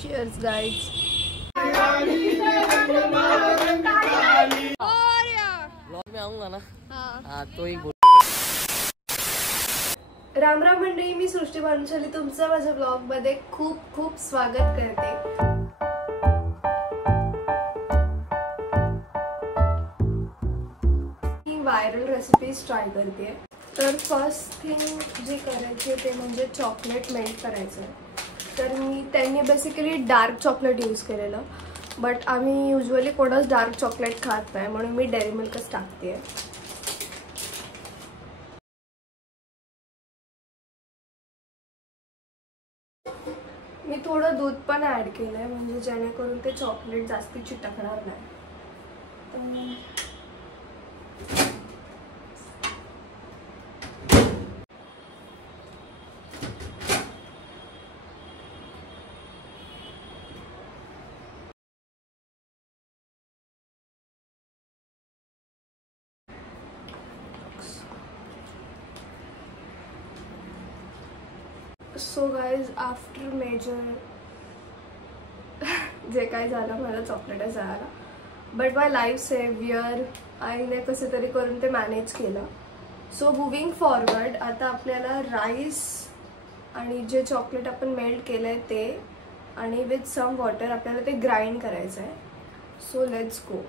Cheers guys. Blog में आऊंगा ना. हाँ तो ही. राम राम मंडळी, मी सृष्टी भानुशाली तुमचं माझ्या ब्लॉग मध्ये खूप खूप स्वागत करते. मी व्हायरल रेसिपीज ट्राय करते. तर फर्स्ट थिंग जे करायचे ते म्हणजे चॉकलेट मेल्ट करायचं आहे. तर त्यांनी बेसिकली डार्क चॉकलेट यूज केलेलं, बट आम्ही युजली कोणच डार्क चॉकलेट खात नाही म्हणून मी डेअरी मिल्कच टाकते. मी थोडं दूध पण ॲड केलं आहे म्हणजे जेणेकरून ते चॉकलेट जास्ती चिटकणार नाही. सो गाइज आफ्टर मेजर जे काय झालं मला चॉकलेटच झाला, बट माय लाईफ सेव्हियर आईने कसे तरी करून ते मॅनेज केलं. सो मुव्हिंग फॉरवर्ड आता आपल्याला राईस आणि जे चॉकलेट आपण मेल्ट केलं आहे ते आणि विथ सम वॉटर आपल्याला ते ग्राइंड करायचं आहे. So let's go.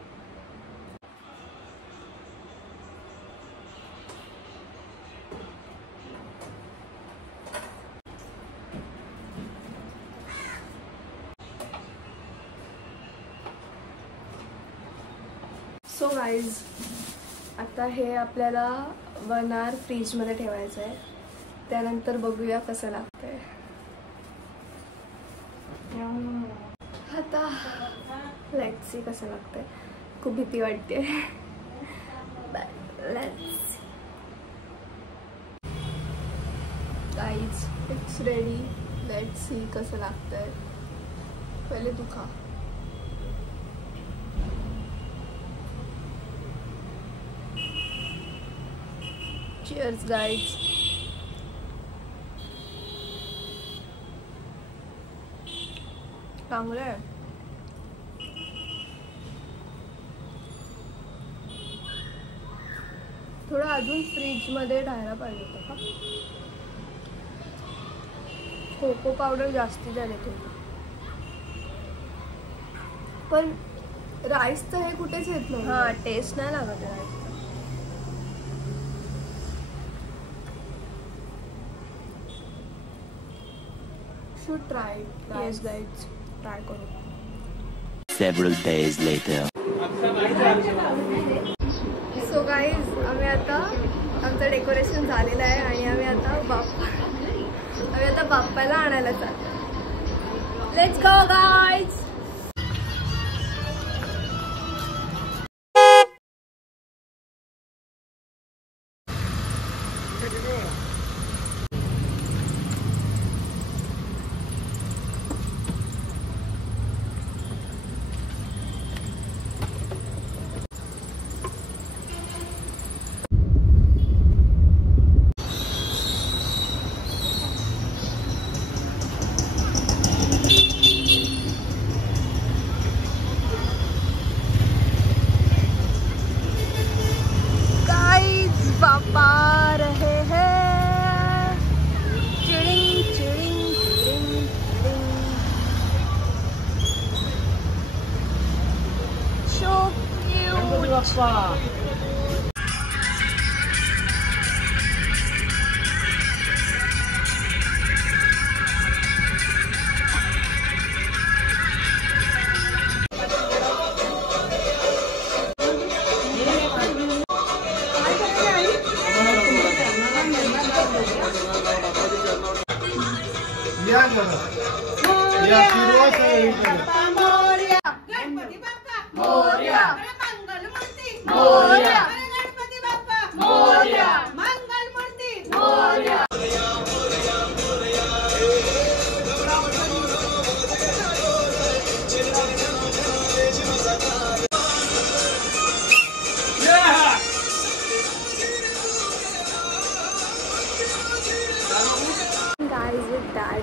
So guys आता हे आपल्याला 1 आवर फ्रीजमध्ये ठेवायचं आहे. त्यानंतर बघूया कसं लागतंय. आता लेट्स सी कसं लागतंय. खूप भीती वाटते. Let's guys it's ready. Let's see कसं लागतंय. पहिले तू खा. Cheers guys. चांगलं आहे. थोडं अजून फ्रीज मध्ये ठेवायला पाहिजे होतं का. कोको पावडर जास्ती झाले थोडी, पण राईस तर हे कुठेच येत नाही. हा टेस्ट नाही लागत rice. should try it. Yes guys, try करो. Several days later. So guys, आम्ही आता आमचं डेकोरेशन झालेलं आहे आणि आम्ही आता बाप्पाला आणायला चाललो. Let's go guys. पापा रहे हैं चिड़िंग चिड़िंग चिड़िंग चिड़िंग. So cute.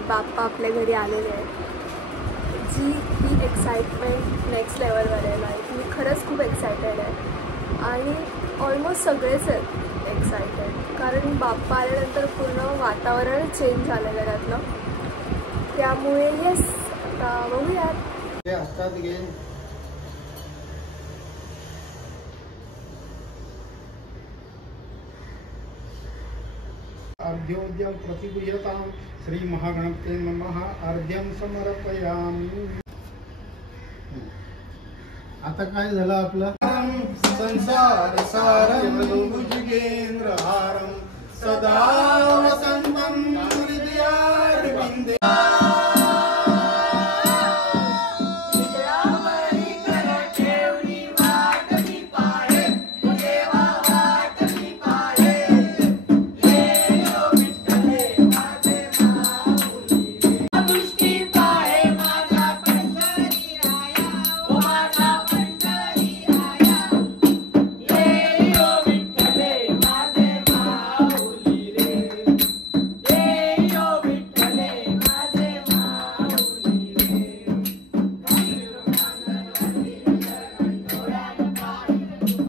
बाप्पा आपल्या घरी आलेले आहेत. माझी ही एक्साइटमेंट नेक्स्ट लेवलवर आहे. लाईक मी खरंच खूप एक्सायटेड आहे आणि ऑलमोस्ट सगळेच आहेत एक्सायटेड, कारण बाप्पा आल्यानंतर पूर्ण वातावरण चेंज झालं घरातलं. त्यामुळे येस, आता बघूयात. अर्घ्योद्यम प्रतिगृह्यतां श्री महागणपते नमः. अर्घ्यम समर्पयामि. आता काय झालं आपलं संसार सारं भुजगेंद्रहारं सदा वसंतं हृदयारविंदे.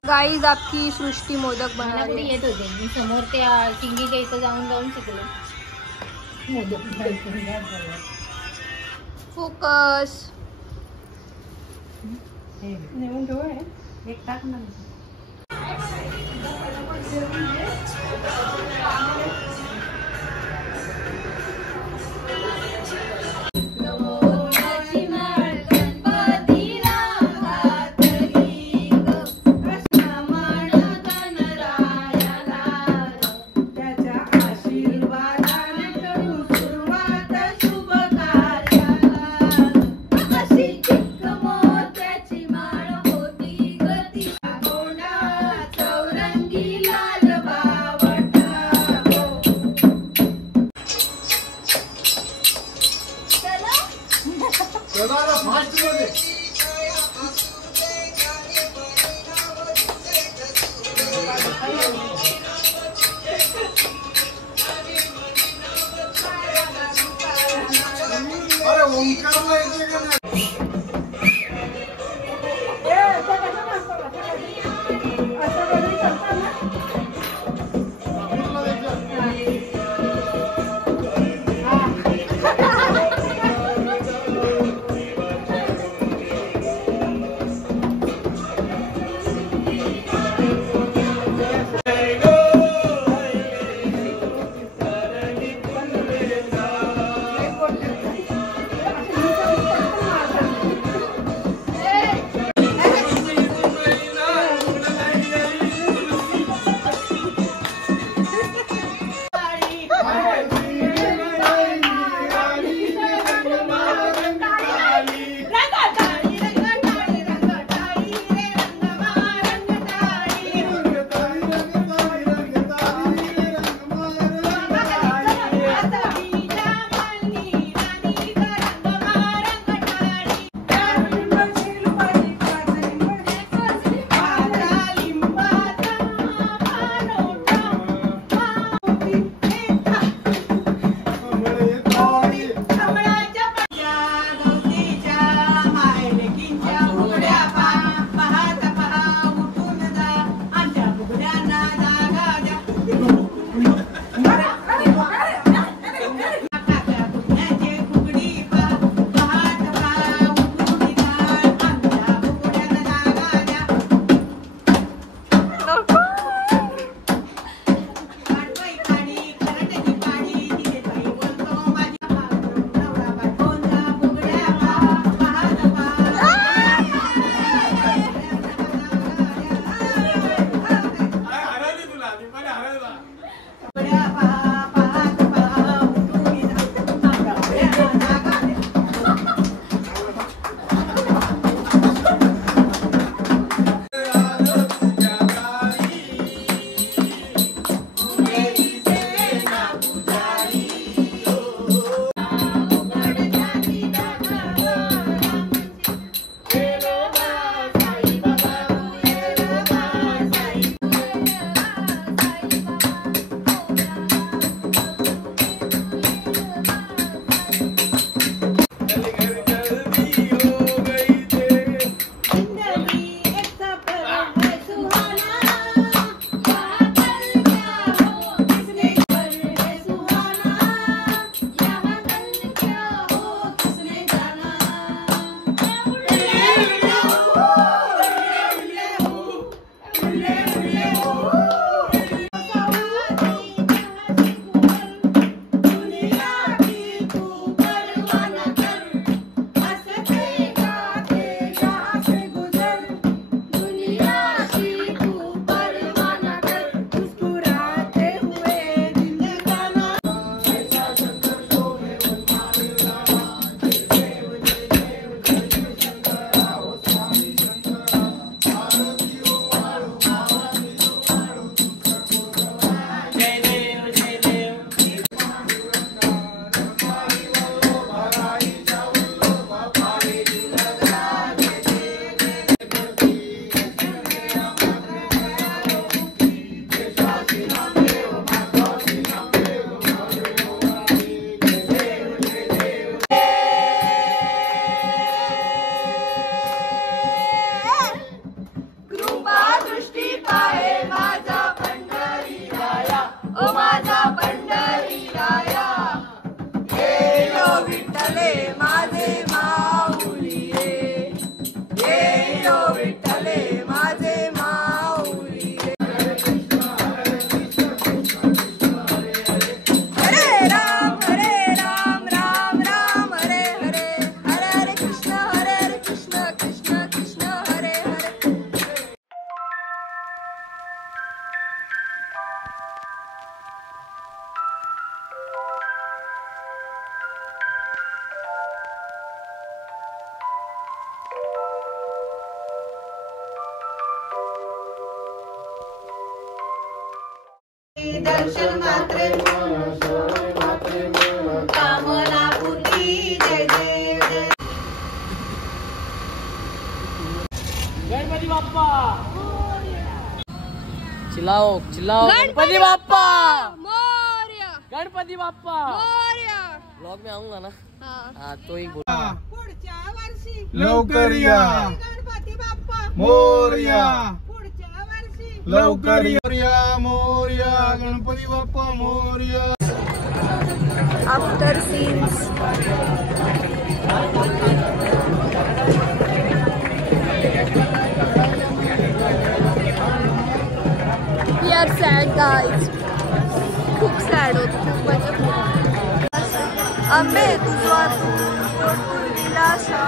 गाईज आपकी सृष्टी मोदक बना रही है. येत होते मी समोर त्या चिंगीच्या इथं जाऊन शिकले मोदक. फोकस. एक टाक ना. दर्शन मात्रे कामना पूर्ती जय जय जय गणपती बाप्पा चिल्लाओ चिल्लाओ गणपती बाप्पा मोरया गणपती बाप्पा मोरया ब्लॉग में आऊंगा ना हाँ तो ही बोल पुढच्या वर्षी लवकर या गणपती बाप्पा मोरया पुढच्या वर्षी लवकर या Morya Ganpati Bappa Morya. After scenes we are sad guys. खूप सॅड होत म्हणजे आंबे तुझा तू दिलासा